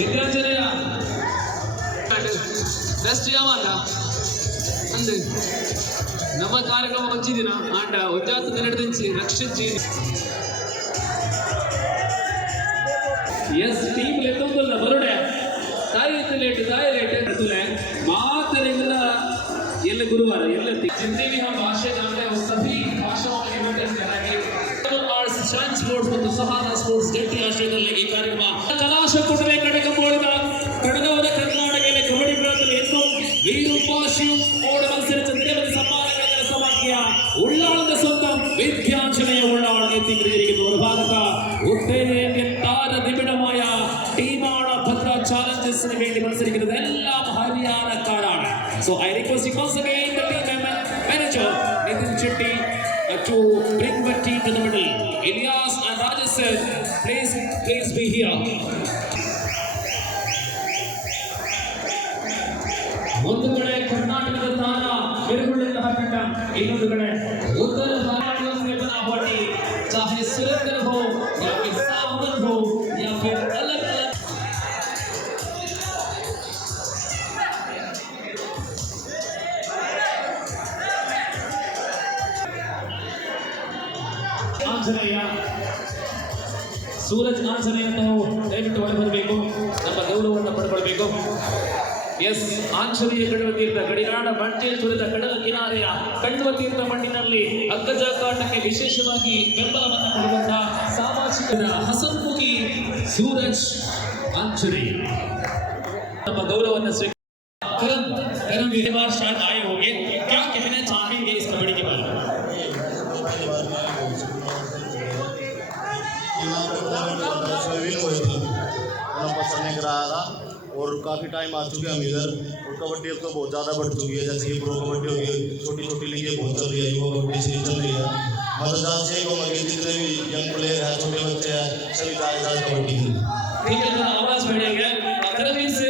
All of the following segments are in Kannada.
విద్యాచర్య నెక్స్ట్ ಯಾವಾಗ అంది ನಮ್ಮ ಕಾರ್ಯಕ್ರಮ వచ్చిదిన ఆంట ఉద్యాత నిర్ణయించి రక్షించి ಎಸ್ ಟೀಮ್ ಎತ್ತುವುದಲ್ಲ ಬರುಡೆ ತಾಯಿ ಲೇಟ್ ತಾಯಿ ಲೇಟ್ ಎತ್ತುಲೆ ಮಾತರಿಂದ ಎಲ್ಲ ಗುರುವಾರ ಎಲ್ಲ जितने भी हम भाषा जानते हैं वो सभी भाषाओं में इन्वर्टेड कराएंगे ಆರ್ಟ್ಸ್ ಸೈನ್ಸ್ ഐതിഹാസികങ്ങളിൽ ഈ കാര്യമാണ് കലാശക്കൂട്ടിലേക്ക് അടുക്കുമ്പോൾ കടകോര കർണാടകയിലെ കബഡി മേളത്തിൽ എന്നും വീരും ഓടെ മത്സരിച്ച് നിരവധി സമ്മാനങ്ങൾ കരസ്ഥമാക്കിയ ഉള്ളാളിന്റെ സ്വന്തം വിദ്യാഞ്ജനയെ ഉള്ളാൾ എത്തിക്കൊണ്ടിരിക്കുന്നു ഒരു ഭാഗത്ത് ഉത്തേന്ത്യൻ താരനിബിഡമായ ടീമാണ് ഭദ്ര ചാലഞ്ചസിന് വേണ്ടി മത്സരിക്കുന്നത്. എല്ലാം ഹരിയാനക്കാരാണ്. So I request once again the team manager Nitin Chetty to bring the team to the middle. Elias and Rajesh said, please, please be here. ಒಂದು ಕಡೆ ಕರ್ನಾಟಕದ ತಾನ ಬೆರಗುಳ್ಳೆಲ್ಲ ಹಾಕಂಡ ಇನ್ನೊಂದು ಕಡೆ ಉತ್ತರ ಭಾರತೀಯ ಸೇವನಾ ಬಾಟಿ ಚಾಹೆ ಸುರೇಂದ್ರ ಹೋ ಯಾಕೆ ಆಂಜನೇಯ. ಸೂರಜ್ ಆಂಜನೇಯ ನಾವು ದಯವಿಟ್ಟು ಒಳ ಬರಬೇಕು. ನಮ್ಮ ಗೌರವವನ್ನು ಪಡ್ಕೊಳ್ಬೇಕು. ಎಸ್, ಆಂಜನೇಯ ಕಡವ ತೀರ್ಥ, ಗಡಿನಾಡ ಬಂಟೇಲ್ ತುರಿದ ಕಡಲ ಕಿನಾರೆಯ ಕಣ್ವ ತೀರ್ಥ ಮಣ್ಣಿನಲ್ಲಿ ಅಗ್ಗಜ ಕಾಟಕ್ಕೆ ವಿಶೇಷವಾಗಿ ಬೆಂಬಲವನ್ನು ಕೊಡುವಂತಹ ಸಾಮಾಜಿಕ ಹಸನ್ಮುಖಿ ಸೂರಜ್ ಆಂಜನೇಯ. ನಮ್ಮ ಗೌರವವನ್ನು ಸ್ವೀಕಾರ ಆಯೋ और काफ़ी टाइम आ चुके हैं हम इधर। और कबड्डी अब तो बहुत ज़्यादा बढ़ चुकी है। जैसे कि प्रो कबड्डी हो गई छोटी छोटी लीगें बहुत चल रही है। युवा कबड्डी सीरीज़ चल रही है। मतदान से को मगे जितने भी यंग प्लेयर हैं छोटे बच्चे हैं सभी जाए जाए कबड्डी खेलते ठीक है आवाज़ बढ़ेगा। से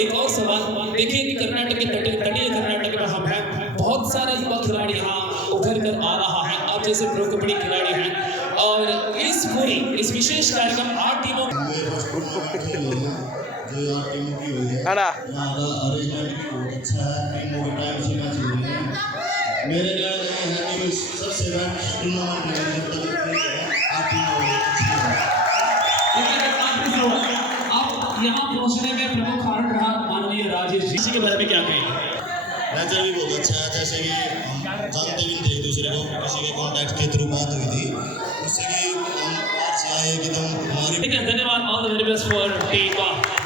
एक और सवाल देखिए कि कर्नाटक के तट तटीय कर्नाटक में हम हैं। बहुत सारे युवा खिलाड़ी यहाँ उभर कर आ रहा है। आप जैसे प्रो कबड्डी खिलाड़ी हैं। और इस पूरी इस विशेष कार्यक्रम आठ टीमों ആടാ. मेरे क्या कहेंगे नेचर भी बहुत अच्छा है जैसे कि हम जानते भी थे दूसरे को किसी के कॉन्टैक्ट के थ्रू बात हुई थी उससे कि हम अच्छा है एकदम हमारी ठीक है धन्यवाद all the very best for team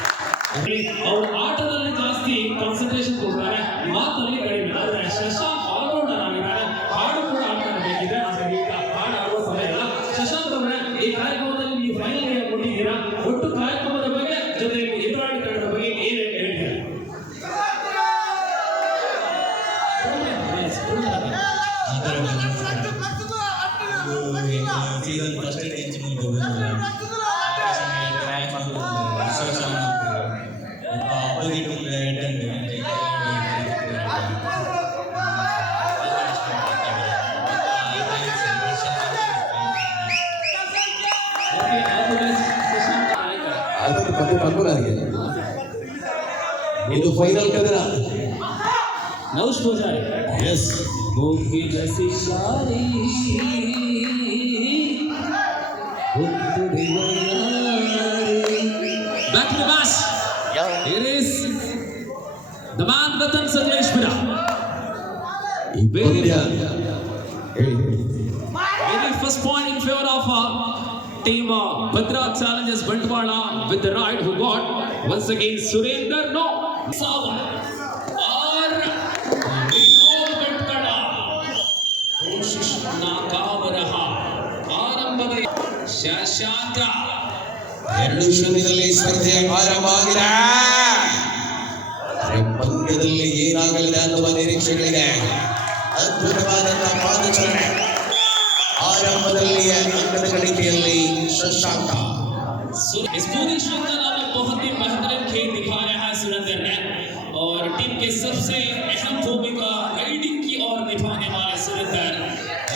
ಅವ್ರ ಆಟದಲ್ಲಿ ಜಾಸ್ತಿ ಕಾನ್ಸಂಟ್ರೇಷನ್ ಕೊಡ್ತಾರೆ ಮಾತಲ್ಲಿ ஓதிக்கும் இடங்கள் ಅದ್ರ ಕತೆ ಬಂದ್ಬಿಡಾಗೆ ಇದು ಫೈನಲ್ ಕದರ ನೌಶ್ ಪೂಜಾರಿ ಎಸ್ ಗೋಕಿ ರಸಿ Shari first point in favour of team Bhadra challengers Bantwal with right who got once again Surender no ಸಾವರ್ ಆರ್ ವಿನೋದ್ ಬಂಟ್ವಾಳ ನಾಕಾವರಹ ಆರಂಭದ ಶಶಾಂಕ ಎರಡು ಶೂನ್ಯದಲ್ಲಿ ಸ್ಪರ್ಧೆ ಆರಂಭವಾಗಿದೆ. ಪಂದ್ಯದಲ್ಲಿ ಏನಾಗಲಿದೆ ಅನ್ನುವ ನಿರೀಕ್ಷೆಗಳಿದೆ. इस पूरी श्रृंखला में बहुत ही बेहतरीन खेल दिखा रहा है सुरेंद्र ने। और टीम के सबसे अहम भूमिका राइडिंग की ओर निभाने वाले सुरेंद्र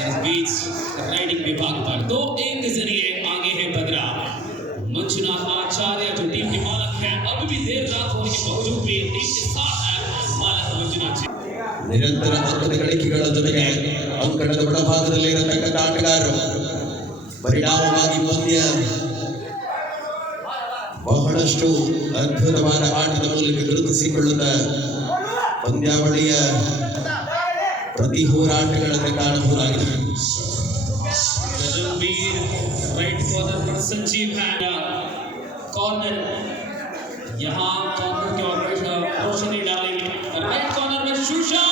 इस बीच राइडिंग विभाग पर। दो एक के ज़रिए आगे है बद्रा। मंजुनाथ आचार्य, जो टीम के मालक है, अभी भी देर रात होने के बावजूद भी टीम के साथ है। मालक मंजुनाथ जी। ನಿರಂತರ ಅಂಕದ ಗಳಿಕೆಗಳ ಜೊತೆಗೆ ಅಂಕಣದ ಬಡಭಾಗದಲ್ಲಿ ಇರತಕ್ಕಂಥ ಆಟಗಾರರು ಪರಿಣಾಮವಾಗಿ ಪಂದ್ಯ ಬಹಳಷ್ಟು ಅದ್ಭುತವಾದ ಆಟದ ಮೂಲಕ ಗುರುತಿಸಿಕೊಳ್ಳುತ್ತ ಪಂದ್ಯಾವಳಿಯ ಪ್ರತಿ ಹೋರಾಟಗಳನ್ನು ಕಾಣಬಹುದಾಗಿದೆ रणवीर राइट कॉर्नर पर संजीव है कॉर्नर यहाँ कॉर्नर के ओर रोशनी डालेंगे राइट कॉर्नर में सुशांत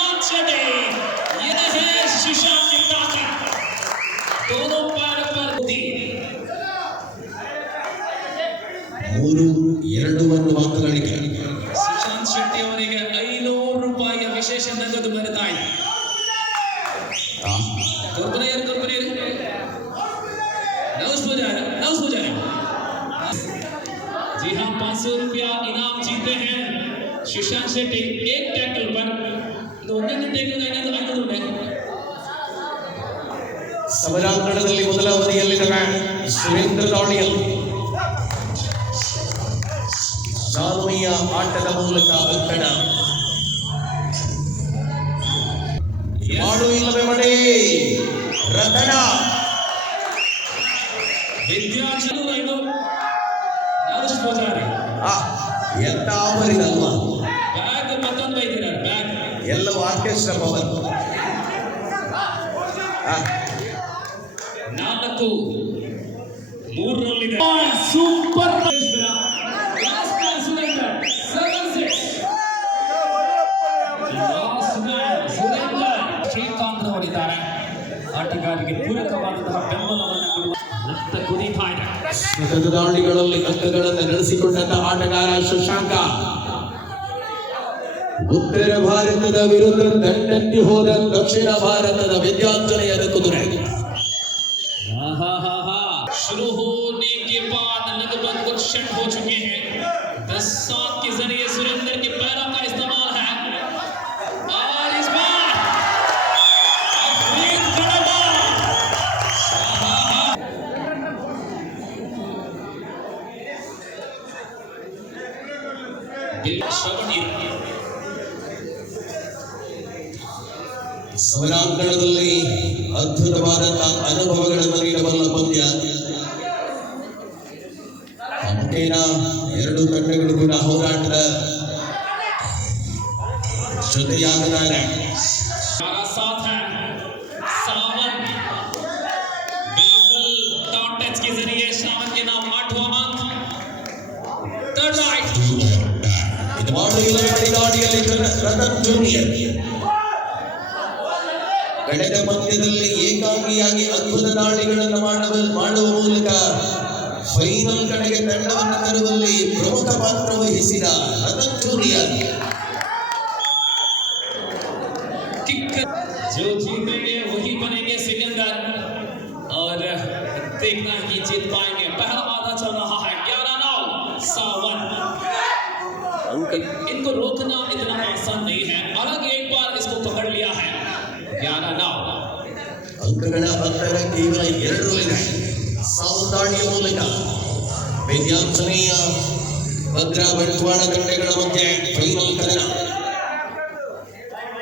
ಆಟದ ಮೂಲಕ ಅಂಕಣ ಮಾಡು ಇಲ್ಲವೇ ಮಡೆ? ರತನ. ಎಂತ ಆವರಿದಲ್ವಾ ಎಲ್ಲವೂ ಆರ್ಕೆಸ್ಟ್ರಾ ಭವನ್. ನಾಲ್ಕು ಮೂರರಲ್ಲಿದೆ ಇದೆ ಸತತ ದಾಳಿಗಳಲ್ಲಿ ಅಂಕಗಳನ್ನು ನಡೆಸಿಕೊಂಡಂತ ಆಟಗಾರ ಶಶಾಂಕ ಉತ್ತರ ಭಾರತದ ವಿರುದ್ಧ ದಂಡೆತ್ತಿ ಹೋದ ದಕ್ಷಿಣ ಭಾರತದ ವಿದ್ಯಾರ್ಥಿನಿಯರ ಕುದುರೆ आहाहाहा। शुरू होने के बाद लगभग कुछ क्षण हो चुके हैं दस सात ಬನ್ ಅದಕ್ಕೇನ ಎರಡು ತಂಡಗಳು ಕೂಡ ಹೋರಾಟದ ಜೊತೆಯಾಗಲಾರೆ ರತನ್ ಜೂನಿಯರ್ ಪಂದ್ಯದಲ್ಲಿ ಏಕಾಂಗಿಯಾಗಿ ಅದ್ಭುತ ದಾಳಿಗಳ ಪಾತ್ರ ವಹಿಸಿದ ರತನ್ ಜೂನಿಯರ್ किक जो जीतेंगे वही बनेंगे सिकंदर और देखना है कि जीत पाएंगे पहला आधा चल रहा है ग्यारह नौ सावन इनको रोकना इतना आसान नहीं है अलग एक बार इसको पकड़ लिया है ग्यारह नौ ಅಂಕಗಳ ಅಂತರ ಕೇವಲ ಎರಡರಲ್ಲಿದೆ ಸಾವು ದಾಳಿಯ ಮೂಲಕ ವಿದ್ಯಾರ್ಥಿನಿಯ ಭದ್ರಾ ಬಂಟ್ವಾಳ ತಂಡಗಳ ಮಧ್ಯೆ ಕದನ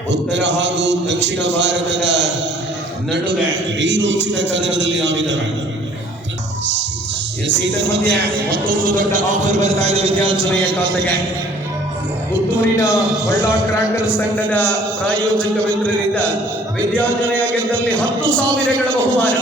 ಉತ್ತರ ಹಾಗೂ ದಕ್ಷಿಣ ಭಾರತದ ನಡುವೆ ವೀರೋಚಿತ ಕದನದಲ್ಲಿ ನಾವಿದ್ದೇವೆ ಎಸ್ ಇದರ ಮಧ್ಯೆ ಮತ್ತೊಂದು ದೊಡ್ಡ ಆಫರ್ ಬರ್ತಾ ಇದೆ ವಿದ್ಯಾರ್ಥಿನಿಯ ಖಾತೆಗೆ. ಪುತ್ತೂರಿನ ಹೊಳ್ಳ ಕ್ರಾಕರ್ಸ್ ತಂಡದ ಪ್ರಾಯೋಜಕ ಮಿತ್ರರಿಂದ ವಿದ್ಯಾಂಜನೆಯ ಗೆದ್ದಲ್ಲಿ ಹತ್ತು ಸಾವಿರಗಳ ಬಹುಮಾನ.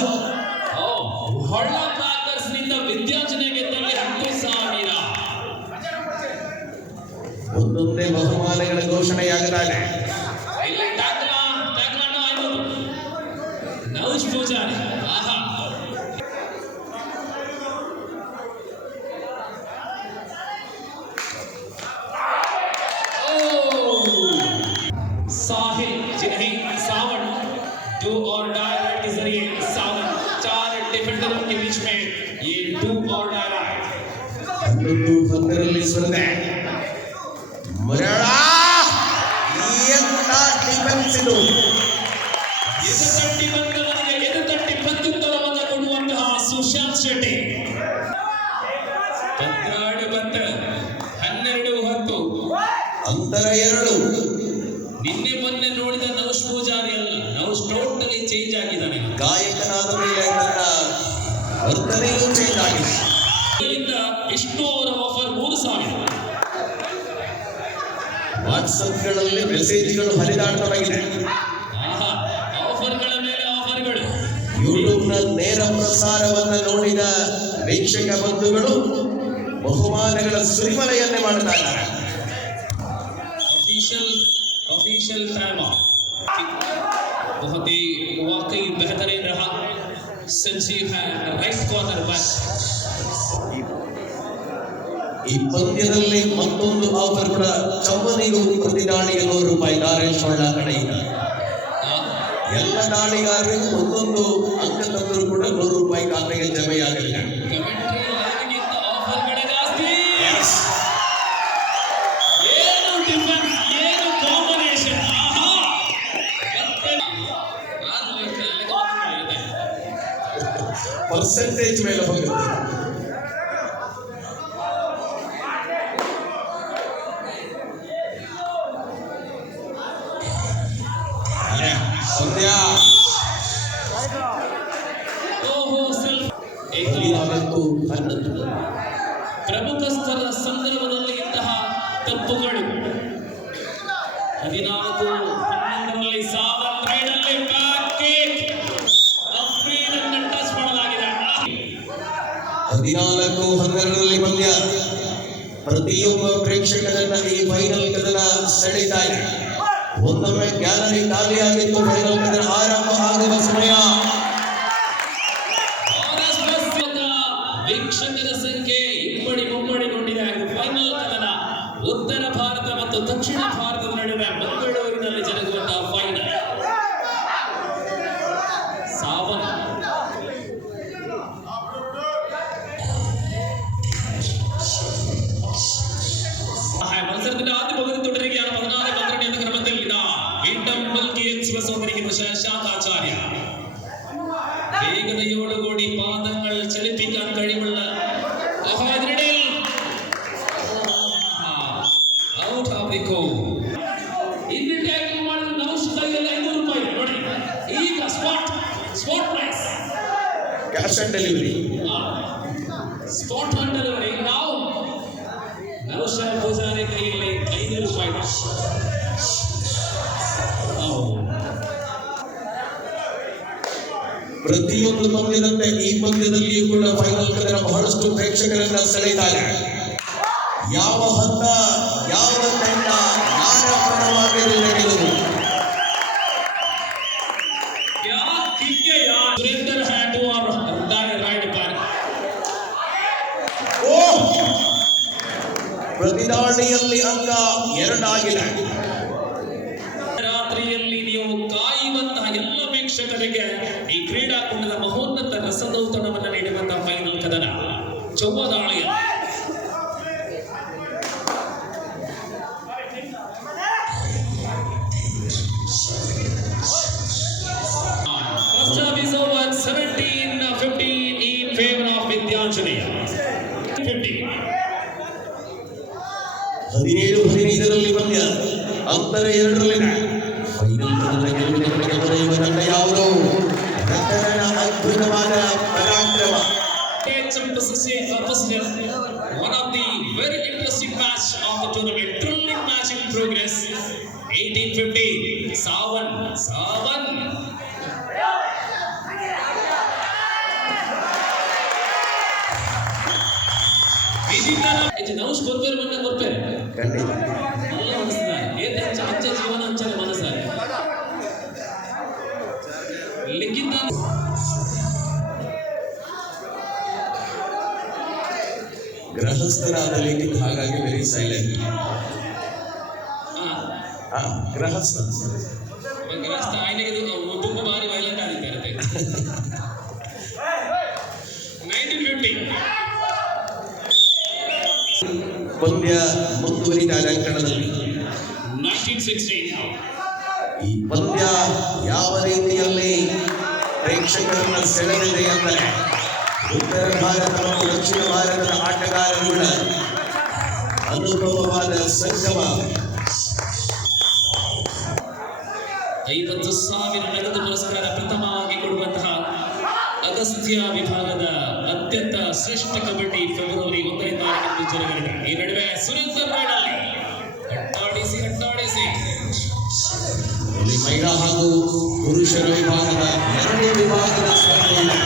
ഒരാളാ! നീ എങ്ങോട്ടാ ഡിഫൻസിലോ എതിർ ടീമിൽ ಬಂಧುಗಳು ಬಹುಮಾನಗಳ ಸುರಿಮಳೆಯನ್ನೇ ಮಾಡ್ತಾ ಇದ್ದಾರೆ ऑफिशियल ऑफिशियल टाइम बहुत ही वाकई बेहतरीन रहा संजीव है राइट कॉर्नर बैक ಈ ಪಂದ್ಯದಲ್ಲಿ ಮತ್ತೊಂದು ಆಫರ್ ಕೂಡ ಚಮ್ಮನಿಗೂ ಪ್ರತಿ ದಾಳಿಗೆ ನೂರು ರೂಪಾಯಿ ಧಾರೇಶ್ವರ ಕಡೆಯಿಂದ ಎಲ್ಲ ದಾಳಿಗಾರರಿಗೂ ಒಂದೊಂದು ಅಂಕ ತಂದರೂ ಕೂಡ ನೂರು ರೂಪಾಯಿ ಖಾತೆಗೆ ಪರ್ಸೆಂಟೇಜ್ ಮೇಲೆ ಹೋಗುತ್ತೆ Cash on delivery spot on delivery ನಾವು ನೌಶ ಪೂಜಾರಿ ಕೈಯಲ್ಲಿ ಐನೂರು ರೂಪಾಯಿ ಇದೆ. ಹೌದು. ಪ್ರತಿಯೊಂದು ಪಂದ್ಯದಂತೆ ಈ ಪಂದ್ಯದಲ್ಲಿಯೂ ಕೂಡ ಫೈನಲ್ ಕದನ ಬಹಳಷ್ಟು ಪ್ರೇಕ್ಷಕರನ್ನ ಸೆಳೆತಾ ಪ್ರತಿದಾಳಿಯಲ್ಲಿ ಅಂಕ ಎರಡಾಗಿದೆ. ರಾತ್ರಿಯಲ್ಲಿ ನೀವು ಕಾಯುವಂತಹ ಎಲ್ಲ ವೀಕ್ಷಕರಿಗೆ ಈ ಕ್ರೀಡಾಕೂಟದ ಮಹೋನ್ನತ ರಸದೌತಣವನ್ನು ನೀಡುವಂತಹ ಫೈನಲ್ ಕದನ ಚೌವದಾಳಿಯ Pacific, uh, Pacific, one of the very interesting match of the tournament, thrilling match in progress. 1815, Savan, Savan. ಇದು ನಾವು ಕೊರ್ಬೇರು ಬಂದ ಕೊರ್ಬೇರು ಖಂಡಿತ ಅಲ್ಲ ಅನಿಸ್ತಾರೆ ಏನ್ ಹಂಚ ಹಂಚ ಜೀವನ ಗೃಹಸ್ಥರಾದ ಲಿಖಿತ್ ಹಾಗಾಗಿ ವೆರಿ ಸೈಲೆಂಟ್ ಆ ಗೃಹಸ್ಥ ಗ್ರಸ್ತ ಆಯ್ನೆಗೆ ತುಂಬ ಭಾರಿ ವೈಲೆಂಟ್ ಆಗಿದ್ದಾರೆ ನೈನ್ಟೀನ್ ಫಿಫ್ಟಿ. ಪಂದ್ಯ ಮುಂದುವರಿದ ಅಂಕಣದಲ್ಲಿ ನೈನ್ಟೀನ್ ಸಿಕ್ಸ್ಟಿ. ಈ ಪಂದ್ಯ ಯಾವ ರೀತಿಯಲ್ಲಿ ಪ್ರೇಕ್ಷಕರನ್ನ ಸೆಳೆದಿದೆ ಅಂದರೆ ಉತ್ತರ ಭಾರತ ದಕ್ಷಿಣ ಭಾರತದ ಆಟಗಾರರುಗಳ ಅನುಭವವಾದ ಸಂಗಮ. ಐವತ್ತು ಸಾವಿರ ನಗದು ಪುರಸ್ಕಾರ ಪ್ರಥಮವಾಗಿ ಕೊಡುವಂತಹ ಅಗಸ್ತ್ಯ ವಿಭಾಗದ ಅತ್ಯಂತ ಶ್ರೇಷ್ಠ ಕಬಡ್ಡಿ ಫೆಬ್ರವರಿ ಒಂದನೇ ತಾರೀಕು ಜರುಗಲಿದೆ. ಈ ನಡುವೆ ಸುರೇಂದರ್ ವೇಡಲ್ಲಿ ಅಟ್ಟಾಡಿಸಿ ಅಟ್ಟಾಡಿಸಿ ಮಹಿಳಾ ಹಾಗೂ ಪುರುಷರ ವಿಭಾಗದ ಎರಡು ವಿಭಾಗದ ಸ್ಪರ್ಧೆಯಲ್ಲಿ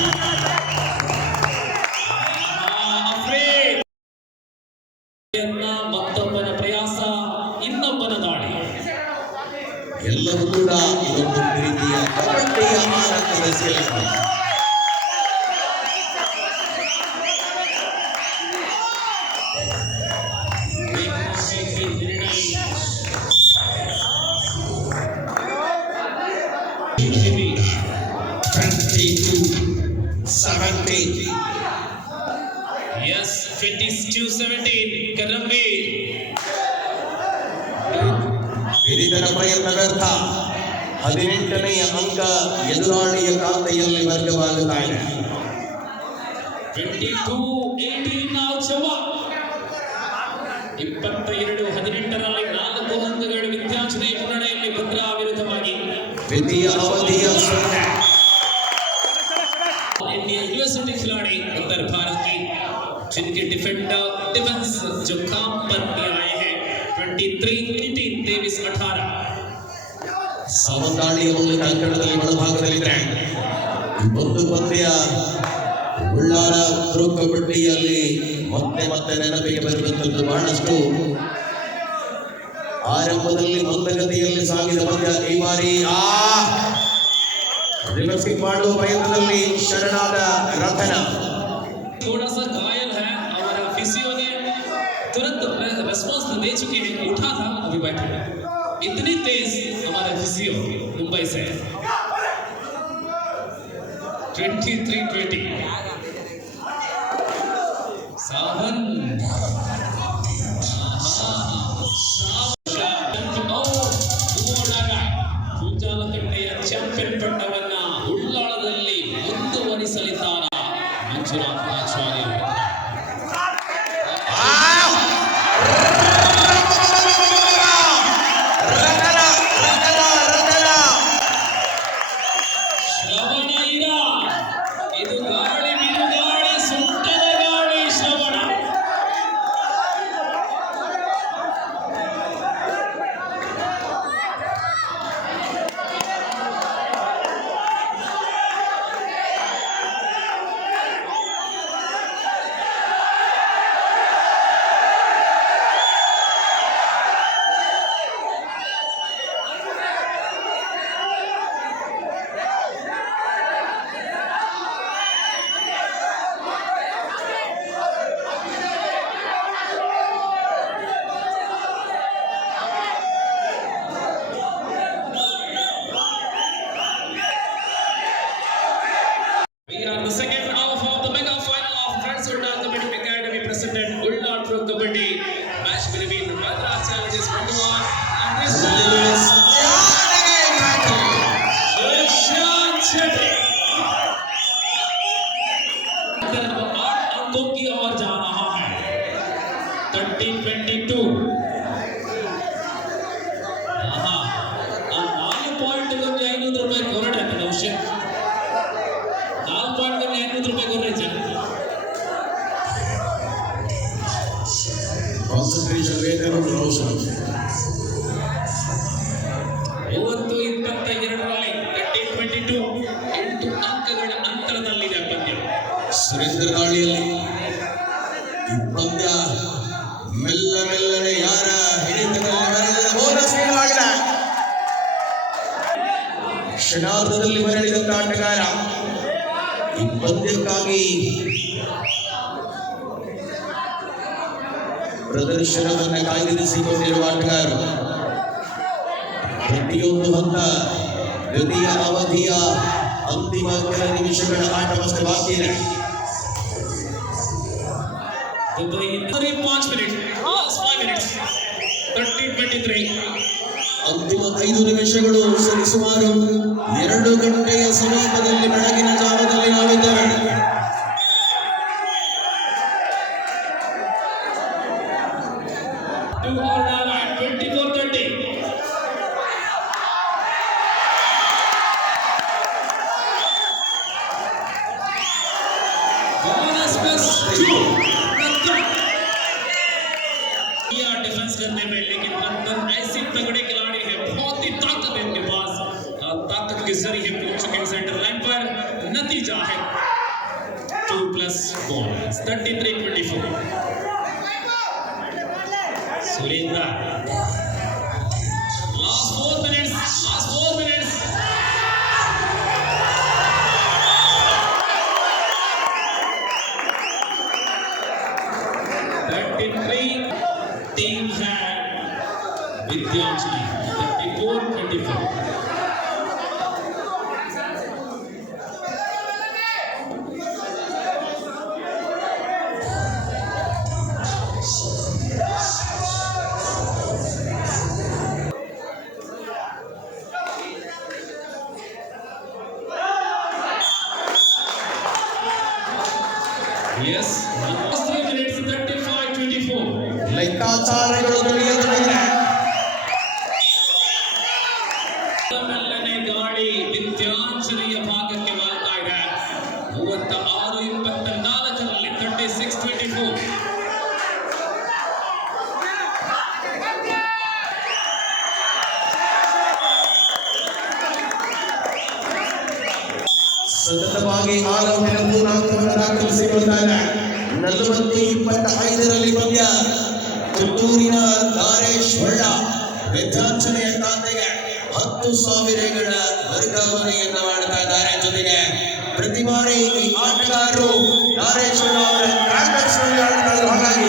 ವಿರಿದನ ಪ್ರಯತ್ನ ವ್ಯರ್ಥ ಹದಿನೆಂಟನೆಯ ಅಂಕ ಎಲ್ಲಾಳಿಯ ಖಾತೆಯಲ್ಲಿ ವರ್ಗವಾಗುತ್ತಾ ಇದೆ ಇಪ್ಪತ್ತ ಎರಡು ಹದಿನೆಂಟರಲ್ಲಿ ನಾಲ್ಕು ಹಂತಗಳ ವ್ಯತ್ಯಾಸದ ಹಿನ್ನಡೆಯಲ್ಲಿ ಭದ್ರಾ ವಿರುದ್ಧವಾಗಿ ವಿಧಿಯ ಅವಧಿಯ ಸೊನ್ನೆ तेईस अठारह सावंताड़ी ಒಂದು कंकड़ದಲ್ಲಿ ಒಳಭಾಗದಲ್ಲಿದ್ದಾರೆ ಒಂದು ಪಂದ್ಯ ಉಳ್ಳಾರ ಪ್ರೊ ಕಬಡ್ಡಿಯಲ್ಲಿ ಮತ್ತೆ ಮತ್ತೆ ನೆನಪಿಗೆ ಬರುವಂತದ್ದು ಬಹಳಷ್ಟು. ಆರಂಭದಲ್ಲಿ ಮಂದಗತಿಯಲ್ಲಿ ಸಾಗಿದ ಪಂದ್ಯ ಈ ಬಾರಿ ಆ ರಿವರ್ಸಿಂಗ್ ಮಾಡುವ ಪ್ರಯತ್ನದಲ್ಲಿ ಶರಣಾದ ರತನ. दे चुके हैं उठा था अभी बैठे हैं। इतनी तेज हमारा फिजी हो मुंबई से। ट्वेंटी थ्री ट्वेंटी ಪ್ರತಿಯೊಂದು ಹಂತ ದ್ವಿತೀಯ ಅವಧಿಯ ಅಂತಿಮ ಕೆಲ ನಿಮಿಷಗಳ ಆಟವಷ್ಟು ಬಾಕಿ ಇದೆ. ಅಂತಿಮ ಐದು ನಿಮಿಷಗಳು ಸರಿಸುಮಾರು ಎರಡು ಗಂಟೆಯ ಸಮೀಪದಲ್ಲಿ ಬೆಳಗಿನ ಜಾವ किया डिफेंस करने में, लेकिन अंदर ऐसे तगड़े खिलाड़ी है, बहुत ही ताकत है इनके पास। ताकत के ज़रिए पहुँच चुके हैं सेंटर लाइन पर। नतीजा है two plus one thirty three twenty four Surendra. ಸತತವಾಗಿ ಆರೌಟಿನ ಮೂರ್ನಾಲ್ಕನ್ನು ದಾಖಲಿಸಿಕೊಂಡಾಗ ನಲವತ್ತು ಇಪ್ಪತ್ತ ಐದರಲ್ಲಿ ಪಂದ್ಯ ಪುತ್ತೂರಿನ ದಾರೇಶ್ ಹೊಳ್ಳ ವಿದ್ಯಾರ್ಚನೆಯ ಖಾತೆಗೆ ಹತ್ತು ಸಾವಿರಗಳ ವರ್ಗಾವಣೆಯನ್ನು ಮಾಡ್ತಾ ಇದ್ದಾರೆ. ಜೊತೆಗೆ ಪ್ರತಿ ಬಾರಿ ಈ ಆಟಗಾರರು ದಾರೇಶ್ ಹೊಳ್ಳ ಅವರ ಇದ್ರು. ಹಾಗಾಗಿ